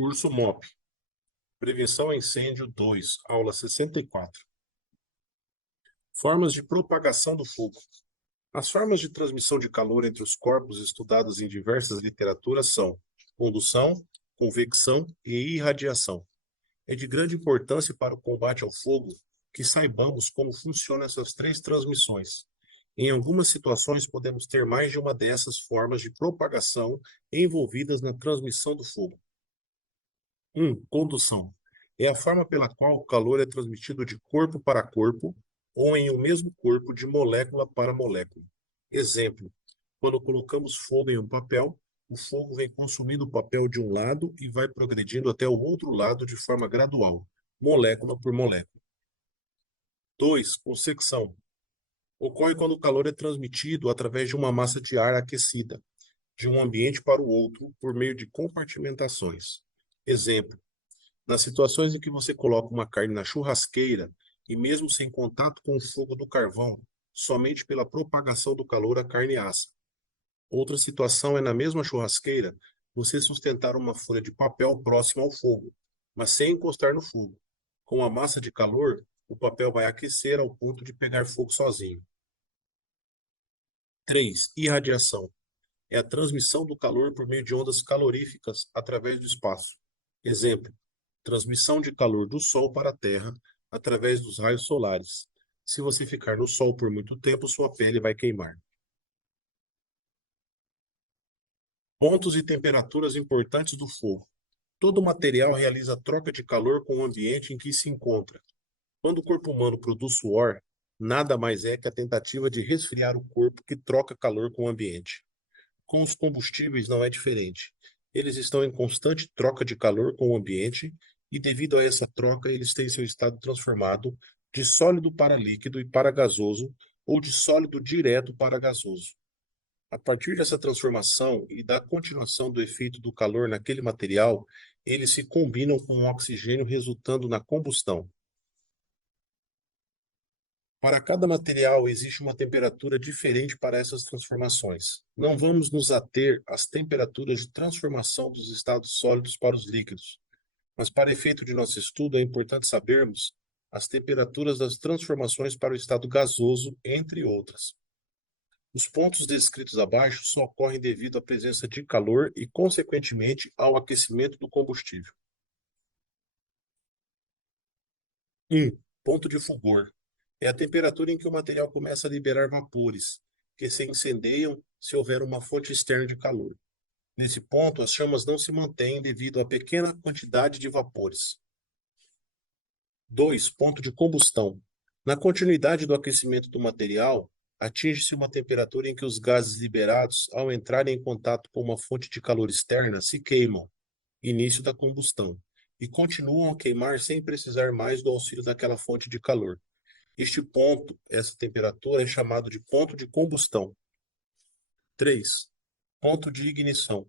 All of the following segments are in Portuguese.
Curso MOP, Prevenção a Incêndio 2, aula 64. Formas de propagação do fogo. As formas de transmissão de calor entre os corpos estudadas em diversas literaturas são condução, convecção e irradiação. É de grande importância para o combate ao fogo que saibamos como funcionam essas três transmissões. Em algumas situações, podemos ter mais de uma dessas formas de propagação envolvidas na transmissão do fogo. 1. Condução. É a forma pela qual o calor é transmitido de corpo para corpo ou em um mesmo corpo de molécula para molécula. Exemplo: quando colocamos fogo em um papel, o fogo vem consumindo o papel de um lado e vai progredindo até o outro lado de forma gradual, molécula por molécula. 2. Convecção. Ocorre quando o calor é transmitido através de uma massa de ar aquecida, de um ambiente para o outro, por meio de compartimentações. Exemplo: nas situações em que você coloca uma carne na churrasqueira e mesmo sem contato com o fogo do carvão, somente pela propagação do calor a carne assa. Outra situação é na mesma churrasqueira você sustentar uma folha de papel próxima ao fogo, mas sem encostar no fogo. Com a massa de calor, o papel vai aquecer ao ponto de pegar fogo sozinho. 3. Irradiação. É a transmissão do calor por meio de ondas caloríficas através do espaço. Exemplo: transmissão de calor do Sol para a Terra através dos raios solares. Se você ficar no Sol por muito tempo, sua pele vai queimar. Pontos e temperaturas importantes do fogo. Todo material realiza troca de calor com o ambiente em que se encontra. Quando o corpo humano produz suor, nada mais é que a tentativa de resfriar o corpo que troca calor com o ambiente. Com os combustíveis não é diferente. Eles estão em constante troca de calor com o ambiente e, devido a essa troca, eles têm seu estado transformado de sólido para líquido e para gasoso, ou de sólido direto para gasoso. A partir dessa transformação e da continuação do efeito do calor naquele material, eles se combinam com o oxigênio, resultando na combustão. Para cada material existe uma temperatura diferente para essas transformações. Não vamos nos ater às temperaturas de transformação dos estados sólidos para os líquidos, mas para efeito de nosso estudo é importante sabermos as temperaturas das transformações para o estado gasoso, entre outras. Os pontos descritos abaixo só ocorrem devido à presença de calor e, consequentemente, ao aquecimento do combustível. 1. Ponto de fulgor. É a temperatura em que o material começa a liberar vapores, que se incendeiam se houver uma fonte externa de calor. Nesse ponto, as chamas não se mantêm devido à pequena quantidade de vapores. 2. Ponto de combustão. Na continuidade do aquecimento do material, atinge-se uma temperatura em que os gases liberados, ao entrarem em contato com uma fonte de calor externa, se queimam, início da combustão, e continuam a queimar sem precisar mais do auxílio daquela fonte de calor. Este ponto, essa temperatura, é chamado de ponto de combustão. 3. Ponto de ignição.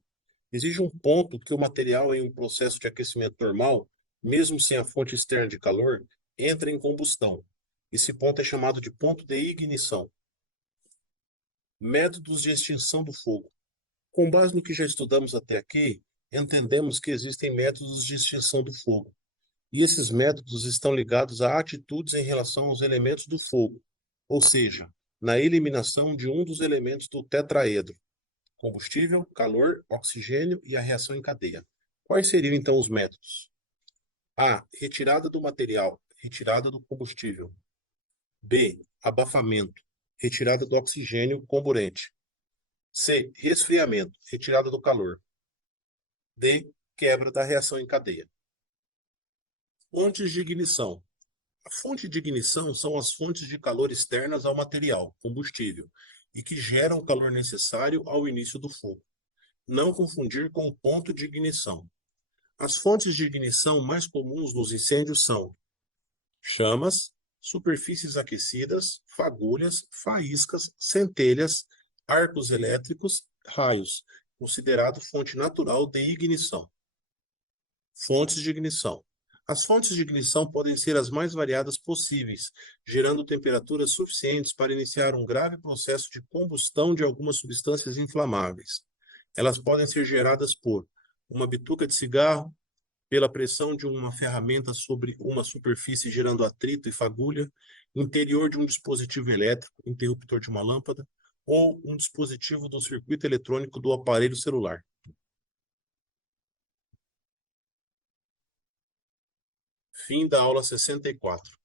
Existe um ponto que o material, em um processo de aquecimento normal, mesmo sem a fonte externa de calor, entra em combustão. Esse ponto é chamado de ponto de ignição. Métodos de extinção do fogo. Com base no que já estudamos até aqui, entendemos que existem métodos de extinção do fogo. E esses métodos estão ligados a atitudes em relação aos elementos do fogo, ou seja, na eliminação de um dos elementos do tetraedro: combustível, calor, oxigênio e a reação em cadeia. Quais seriam então os métodos? A. Retirada do material, retirada do combustível. B. Abafamento, retirada do oxigênio comburente. C. Resfriamento, retirada do calor. D. Quebra da reação em cadeia. Fontes de ignição. A fonte de ignição são as fontes de calor externas ao material, combustível, e que geram o calor necessário ao início do fogo. Não confundir com o ponto de ignição. As fontes de ignição mais comuns nos incêndios são chamas, superfícies aquecidas, fagulhas, faíscas, centelhas, arcos elétricos, raios, considerado fonte natural de ignição. Fontes de ignição. As fontes de ignição podem ser as mais variadas possíveis, gerando temperaturas suficientes para iniciar um grave processo de combustão de algumas substâncias inflamáveis. Elas podem ser geradas por uma bituca de cigarro, pela pressão de uma ferramenta sobre uma superfície gerando atrito e fagulha, interior de um dispositivo elétrico, interruptor de uma lâmpada, ou um dispositivo do circuito eletrônico do aparelho celular. Fim da aula 64.